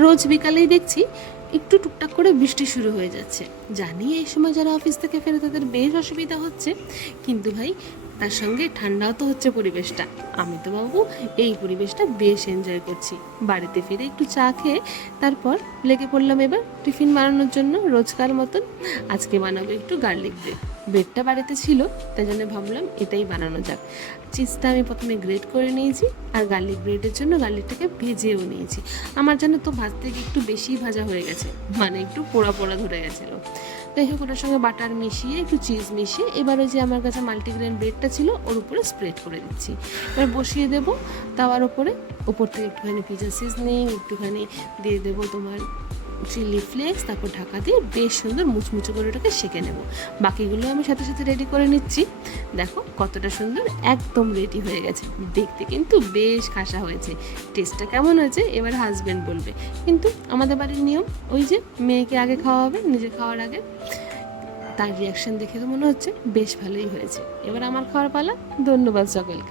রোজ বিকালেই দেখছি একটু টুকটাক করে বৃষ্টি শুরু হয়ে যাচ্ছে। জানি এই সময় যারা অফিস থেকে ফেরে তাদের বেশ অসুবিধা হচ্ছে, কিন্তু ভাই তার সঙ্গে ঠান্ডাও তো হচ্ছে পরিবেশটা। আমি তো বাবু এই পরিবেশটা বেশ এনজয় করছি। বাড়িতে ফিরে একটু চা খেয়ে তারপর লেগে পড়লাম এবার টিফিন বানানোর জন্য রোজকার মতন। আজকে বানাবো একটু গার্লিক ব্রেড। ব্রেডটা বাড়িতে ছিল, তাই জন্য ভাবলাম এটাই বানানো যাক। চিজটা আমি প্রথমে গ্রেট করে নিয়েছি, আর গার্লিক ব্রেডের জন্য গার্লিকটাকে ভেজেও নিয়েছি। আমার জানো তো ভাজতে গিয়ে একটু বেশি ভাজা হয়ে গেছে, মানে একটু পোড়া পোড়া ধরে গেছিলো। যাই হোক, ওটার সঙ্গে বাটার মিশিয়ে একটু চিজ মিশিয়ে এবার ওই যে আমার কাছে মাল্টিগ্রেন ব্রেডটা ছিল ওর উপরে স্প্রেড করে দিচ্ছি। এবার বসিয়ে দেবো তাওয়ার ওপর থেকে একটুখানি পিজা সিজনিং, একটুখানি দিয়ে দেবো তোমার চিলি ফ্লেক্স, তারপর ঢাকা দিয়ে বেশ সুন্দর মুচমুচে করে ওটাকে সেঁকে নেব। বাকিগুলো আমি সাথে সাথে রেডি করে নিচ্ছি। দেখো কতটা সুন্দর একদম রেডি হয়ে গেছে। দেখতে কিন্তু বেশ খাসা হয়েছে। টেস্টটা কেমন হয়েছে এবার হাজব্যান্ড বলবে, কিন্তু আমাদের বাড়ির নিয়ম ওই যে মেয়েকে আগে খাওয়া হবে নিজে খাওয়ার আগে। তার রিয়াকশন দেখে তো মনে হচ্ছে বেশ ভালোই হয়েছে। এবার আমার খাওয়ার পালা। ধন্যবাদ সকলকে।